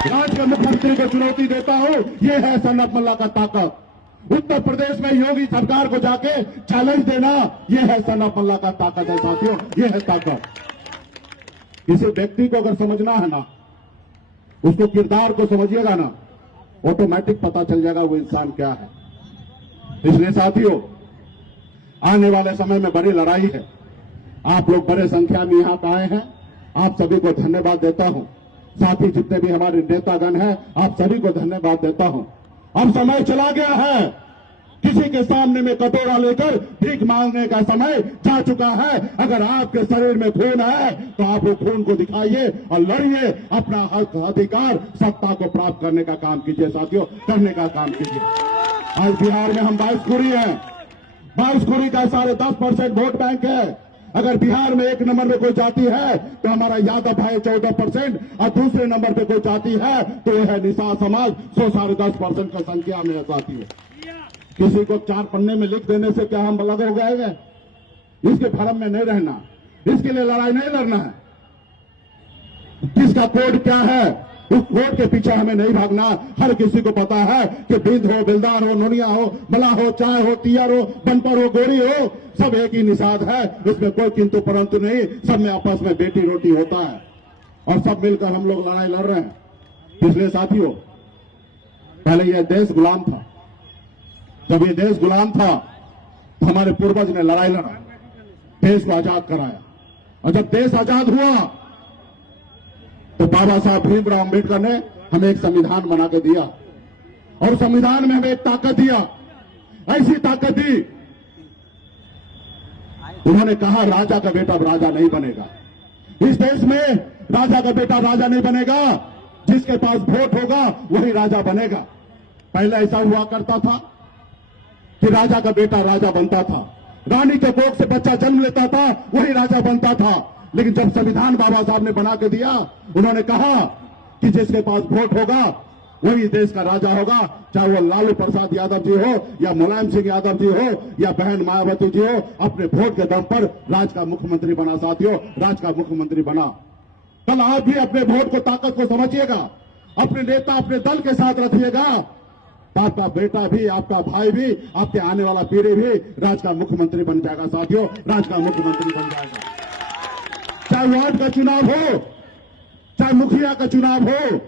राज्य के मुख्यमंत्री को चुनौती देता हूं, ये है सनत मल्ला का ताकत। उत्तर प्रदेश में योगी सरकार को जाके चैलेंज देना, ये है सनत मल्ला का ताकत है साथियों, ये है ताकत। किसी व्यक्ति को अगर समझना है ना, उसको किरदार को समझिएगा ना, ऑटोमेटिक पता चल जाएगा वो इंसान क्या है। इसलिए साथियों, आने वाले समय में बड़ी लड़ाई है। आप लोग बड़े संख्या में यहां आए हैं, आप सभी को धन्यवाद देता हूं। साथ ही जितने भी हमारे नेतागण हैं, आप सभी को धन्यवाद देता हूं। अब समय चला गया है, किसी के सामने में कटोरा लेकर भीख मांगने का समय जा चुका है। अगर आपके शरीर में खून है तो आप वो खून को दिखाइए और लड़िए, अपना हक अधिकार सत्ता को प्राप्त करने का काम कीजिए साथियों, करने का काम कीजिए। आज बिहार में हम 22 कुरी हैं, 22 कुरी का 10.5% वोट बैंक है। अगर बिहार में एक नंबर पे कोई जाति है तो हमारा यादव भाई 14% और दूसरे नंबर पे कोई जाति है तो यह है निषाद समाज 10% की संख्या में जाती है। किसी को 4 पन्ने में लिख देने से क्या हम अलग हो गए? इसके भरम में नहीं रहना, इसके लिए लड़ाई नहीं लड़ना है। किसका कोड क्या है, उस कोड के पीछे हमें नहीं भागना। हर किसी को पता है कि बिंद हो, बिलदार हो, नोनिया हो, बला हो, चाय हो, तियर हो, बनपर हो, गोरी हो, सब एक ही निषाद है। इसमें कोई किंतु परंतु नहीं, सब में आपस में बेटी रोटी होता है और सब मिलकर हम लोग लड़ाई लड़ रहे हैं। इसलिए साथियों, पहले यह देश गुलाम था। जब ये देश गुलाम था तो हमारे पूर्वज ने लड़ाई लड़ा, देश को आजाद कराया। और जब देश आजाद हुआ तो बाबा साहब भीमराव अम्बेडकर ने हमें एक संविधान बना के दिया और संविधान में हमें एक ताकत दिया, ऐसी ताकत दी। उन्होंने कहा राजा का बेटा अब राजा नहीं बनेगा। इस देश में राजा का बेटा राजा नहीं बनेगा, जिसके पास वोट होगा वही राजा बनेगा। पहले ऐसा हुआ करता था कि राजा का बेटा राजा बनता था, रानी के कोख से बच्चा जन्म लेता था, वही राजा बनता था। लेकिन जब संविधान बाबा साहब ने बना के दिया, उन्होंने कहा कि जिसके पास वोट होगा वही देश का राजा होगा, चाहे वो लालू प्रसाद यादव जी हो या मुलायम सिंह यादव जी हो या बहन मायावती जी हो, अपने वोट के दम पर राज्य का मुख्यमंत्री बना साथियों, राज्य का मुख्यमंत्री बना। कल आप भी अपने वोट को ताकत को समझिएगा, अपने नेता अपने दल के साथ रखिएगा, तो आपका बेटा भी, आपका भाई भी, आपके आने वाला पीढ़ी भी राज्य का मुख्यमंत्री बन जाएगा साथियों, राज्य का मुख्यमंत्री बन जाएगा। चाहे वार्ड का चुनाव हो, चाहे मुखिया का चुनाव हो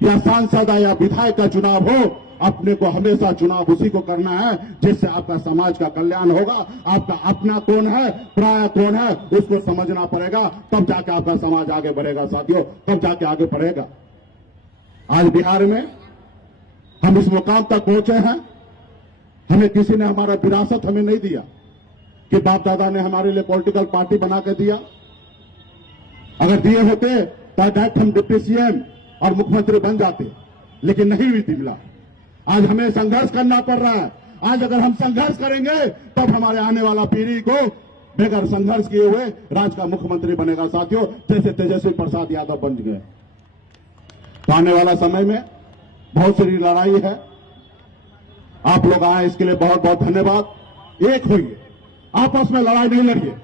या सांसद या विधायक का चुनाव हो, अपने को हमेशा चुनाव उसी को करना है जिससे आपका समाज का कल्याण होगा। आपका अपना कौन है, पराया कौन है, उसको समझना पड़ेगा, तब जाके आपका समाज आगे बढ़ेगा साथियों, तब जाके आगे बढ़ेगा। आज बिहार में हम इस मुकाम तक पहुंचे हैं, हमें किसी ने हमारा विरासत हमें नहीं दिया कि बाप दादा ने हमारे लिए पॉलिटिकल पार्टी बना के दिया। अगर दिए होते तो डायरेक्ट हम डिप्टी सीएम और मुख्यमंत्री बन जाते, लेकिन नहीं भी मिला। आज हमें संघर्ष करना पड़ रहा है। आज अगर हम संघर्ष करेंगे तब हमारे आने वाला पीढ़ी को बेगर संघर्ष किए हुए राज्य का मुख्यमंत्री बनेगा साथियों, जैसे तेजस्वी प्रसाद यादव बन गए। तो आने वाला समय में बहुत सारी लड़ाई है। आप लोग आए इसके लिए बहुत बहुत धन्यवाद। एक होइए, आपस में लड़ाई नहीं लड़िए,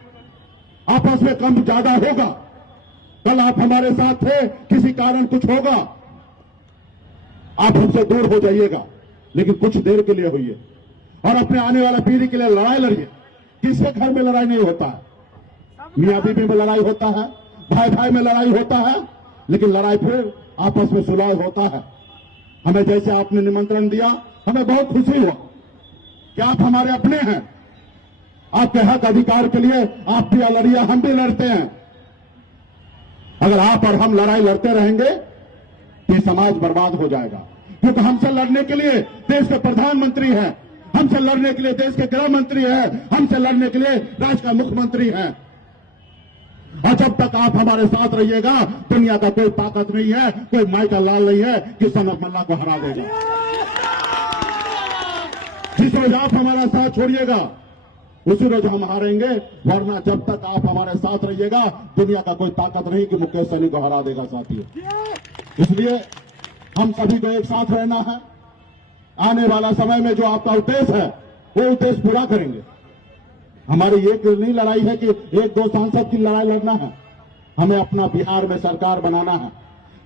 आपस में कम ज्यादा होगा। कल आप हमारे साथ थे, किसी कारण कुछ होगा, आप हमसे दूर हो जाइएगा, लेकिन कुछ देर के लिए होइए और अपने आने वाला पीढ़ी के लिए लड़ाई लड़िए। किसके घर में लड़ाई नहीं होता है, मियां बीवी में लड़ाई होता है, भाई भाई में लड़ाई होता है, लेकिन लड़ाई फिर आपस में सुलह होता है। हमें जैसे आपने निमंत्रण दिया, हमें बहुत खुशी हुआ कि आप हमारे अपने हैं। आपके हक अधिकार के लिए आप भी लड़िए, हम भी लड़ते हैं। अगर आप और हम लड़ाई लड़ते रहेंगे तो समाज बर्बाद हो जाएगा, क्योंकि हमसे लड़ने के लिए देश के प्रधानमंत्री हैं, हमसे लड़ने के लिए देश के गृह मंत्री हैं, हमसे लड़ने के लिए राज्य का मुख्यमंत्री हैं। और जब तक आप हमारे साथ रहिएगा, दुनिया का कोई ताकत नहीं है, कोई माई का लाल नहीं है कि सनत मल्ला को हरा देगा। जिस रोज आप हमारा साथ छोड़िएगा उसी रोज हम हारेंगे, वरना जब तक आप हमारे साथ रहिएगा दुनिया का कोई ताकत नहीं कि मुकेश सहनी को हरा देगा साथियों। इसलिए हम सभी को एक साथ रहना है। आने वाला समय में जो आपका उद्देश्य है वो उद्देश्य पूरा करेंगे। हमारी एक नहीं लड़ाई है कि एक दो सांसद की लड़ाई लड़ना है, हमें अपना बिहार में सरकार बनाना है।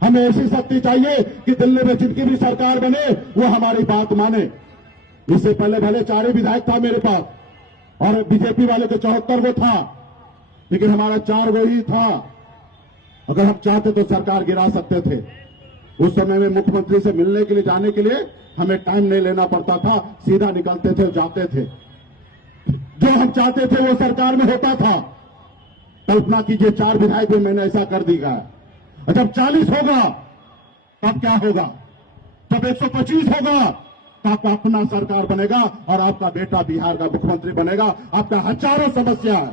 हमें ऐसी शक्ति चाहिए कि दिल्ली में जिनकी भी सरकार बने वो हमारी बात माने। इससे पहले भले 4 ही विधायक था मेरे पास और बीजेपी वाले के 74 वो था, लेकिन हमारा 4 वो ही था। अगर हम चाहते तो सरकार गिरा सकते थे। उस समय में मुख्यमंत्री से मिलने के लिए जाने के लिए हमें टाइम नहीं लेना पड़ता था, सीधा निकलते थे, जाते थे। जो हम चाहते थे वो सरकार में होता था। कल्पना कीजिए 4 विधायक में मैंने ऐसा कर दिया है। जब 40 होगा तब क्या होगा? जब 125 होगा तब अपना सरकार बनेगा और आपका बेटा बिहार का मुख्यमंत्री बनेगा। आपका हजारों समस्या है,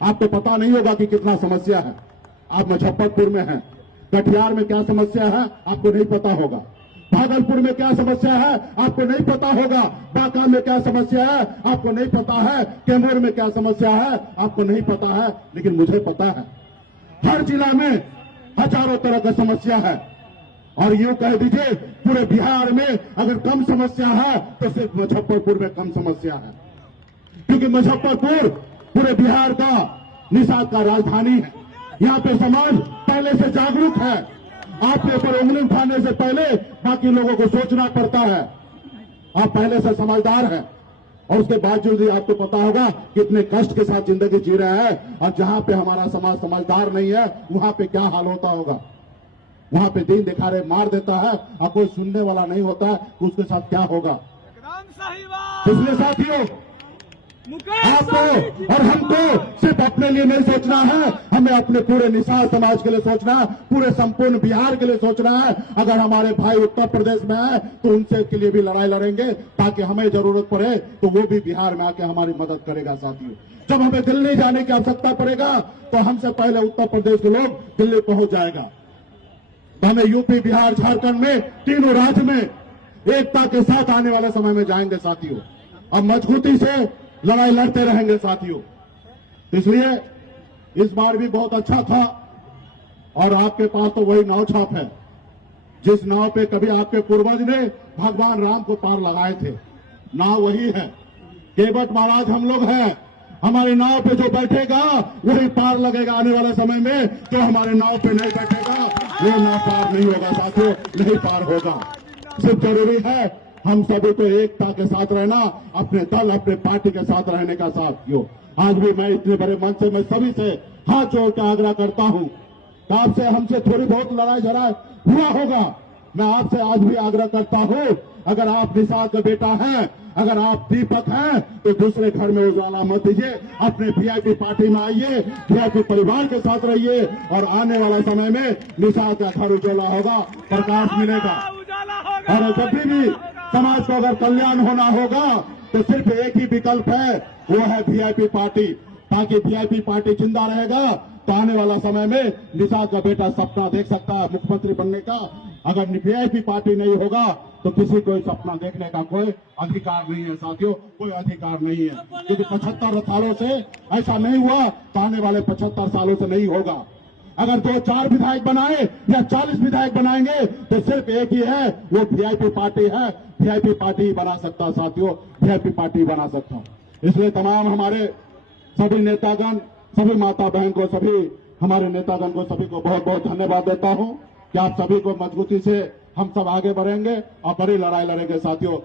आपको पता नहीं होगा कि कितना समस्या है। आप मुजफ्फरपुर में हैं, कटिहार में क्या समस्या है आपको नहीं पता होगा, भागलपुर में क्या समस्या है आपको नहीं पता होगा, बांका में क्या समस्या है आपको नहीं पता है, कैमूर में क्या समस्या है आपको नहीं पता है, लेकिन मुझे पता है। हर जिला में हजारों तरह की समस्या है और यूं कह दीजिए पूरे बिहार में अगर कम समस्या है तो सिर्फ मुजफ्फरपुर में कम समस्या है, क्योंकि मुजफ्फरपुर पूरे बिहार का निषाद का राजधानी है। यहाँ पे समाज पहले से जागरूक है। आपके ऊपर उंगली उठाने से पहले बाकी लोगों को सोचना पड़ता है। आप पहले से समझदार हैं और उसके बावजूद भी आपको पता होगा कितने कष्ट के साथ जिंदगी जी रहे हैं। और जहां पे हमारा समाज समझदार नहीं है वहां पे क्या हाल होता होगा। वहां पे दिन दिखारे मार देता है और कोई सुनने वाला नहीं होता है तो उसके साथ क्या होगा। एकदम सही बात। इसलिए साथियों आपको और हमको सिर्फ अपने लिए नहीं सोचना है, हमें अपने पूरे निषाद समाज के लिए सोचना है, पूरे संपूर्ण बिहार के लिए सोचना है। अगर हमारे भाई उत्तर प्रदेश में है तो उनसे के लिए भी लड़ाई लड़ेंगे ताकि हमें जरूरत पड़े तो वो भी बिहार में आके हमारी मदद करेगा। साथियों जब हमें दिल्ली जाने की आवश्यकता पड़ेगा तो हमसे पहले उत्तर प्रदेश के लोग दिल्ली पहुंच जाएगा। तो हमें यूपी, बिहार, झारखंड में तीनों राज्य में एकता के साथ आने वाले समय में जाएंगे साथियों, और मजबूती से लड़ाई लड़ते रहेंगे साथियों। इसलिए इस बार भी बहुत अच्छा था और आपके पास तो वही नाव छाप है जिस नाव पे कभी आपके पूर्वज ने भगवान राम को पार लगाए थे। नाव वही है, केवट महाराज हम लोग हैं। हमारी नाव पे जो बैठेगा वही पार लगेगा आने वाले समय में। जो हमारे नाव पे नहीं बैठेगा वो नाव पार नहीं होगा साथियों, नहीं पार होगा। सिर्फ जरूरी है हम सभी को एकता के साथ रहना, अपने दल, अपने पार्टी के साथ रहने का साथियों। आज भी मैं इतने बड़े मंच से मैं सभी से हाथ जोड़ के आग्रह करता हूं कि आपसे हमसे थोड़ी बहुत लड़ाई झगड़ा हुआ होगा, मैं आपसे आज भी आग्रह करता हूं, अगर आप निषाद का बेटा हैं, अगर आप दीपक हैं तो दूसरे घर में उजाला मत दीजिए, अपने वीआईपी पार्टी में आइए, वीआईपी परिवार के साथ रहिए और आने वाला समय में निषाद का घर उजाला होगा, प्रकाश मिलेगा। और जब भी समाज को अगर कल्याण होना होगा तो सिर्फ एक ही विकल्प है, वो है वीआईपी पार्टी। ताकि वीआईपी पार्टी जिंदा रहेगा तो आने वाला समय में निषाद का बेटा सपना देख सकता है मुख्यमंत्री बनने का। अगर वीआईपी पार्टी नहीं होगा तो किसी को सपना देखने का कोई अधिकार नहीं है साथियों, कोई अधिकार नहीं है, क्योंकि 75 सालों से ऐसा नहीं हुआ तो आने वाले 75 सालों से नहीं होगा। अगर 2-4 विधायक बनाए या 40 विधायक बनाएंगे तो सिर्फ एक ही है, वो वीआईपी पार्टी है। वीआईपी पार्टी ही बना सकता साथियों, वीआईपी पार्टी बना सकता। इसलिए तमाम हमारे सभी नेतागण, सभी माता बहन को, सभी हमारे नेतागण को, सभी को बहुत बहुत धन्यवाद देता हूं कि आप सभी को मजबूती से हम सब आगे बढ़ेंगे और बड़ी लड़ाई लड़ेंगे साथियों।